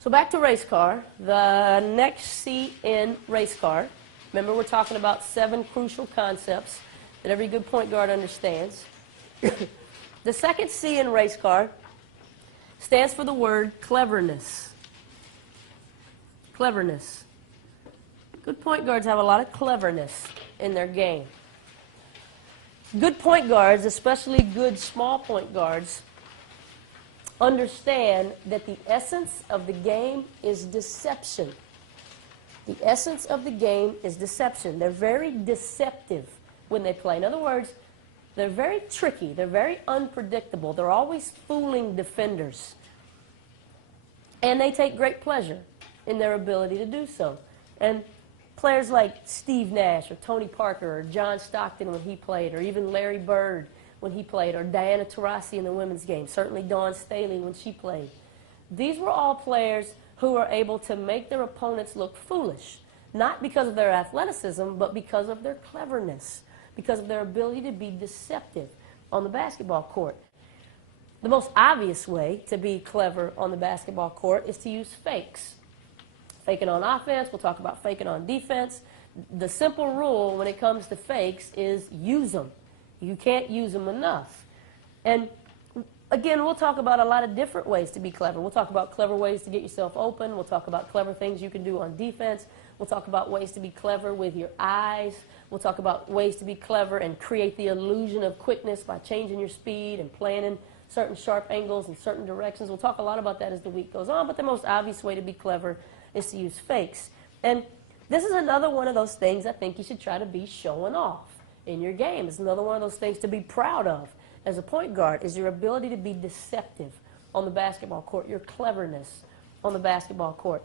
So back to race car. The next C in race car. Remember, we're talking about 7 crucial concepts that every good point guard understands. The second C in race car stands for the word cleverness. Cleverness. Good point guards have a lot of cleverness in their game. Good point guards, especially good small point guards, understand that the essence of the game is deception. The essence of the game is deception. They're very deceptive when they play. In other words, they're very tricky. They're very unpredictable. They're always fooling defenders. And they take great pleasure in their ability to do so. And players like Steve Nash or Tony Parker or John Stockton when he played, or even Larry Bird when he played, or Diana Taurasi in the women's game, certainly Dawn Staley when she played. These were all players who were able to make their opponents look foolish, not because of their athleticism, but because of their cleverness, because of their ability to be deceptive on the basketball court. The most obvious way to be clever on the basketball court is to use fakes. Faking on offense, we'll talk about faking on defense. The simple rule when it comes to fakes is use them. You can't use them enough. And again, we'll talk about a lot of different ways to be clever. We'll talk about clever ways to get yourself open. We'll talk about clever things you can do on defense. We'll talk about ways to be clever with your eyes. We'll talk about ways to be clever and create the illusion of quickness by changing your speed and playing in certain sharp angles and certain directions. We'll talk a lot about that as the week goes on, but the most obvious way to be clever is to use fakes. And this is another one of those things I think you should try to be showing off in your game. It's another one of those things to be proud of as a point guard, is your ability to be deceptive on the basketball court, your cleverness on the basketball court.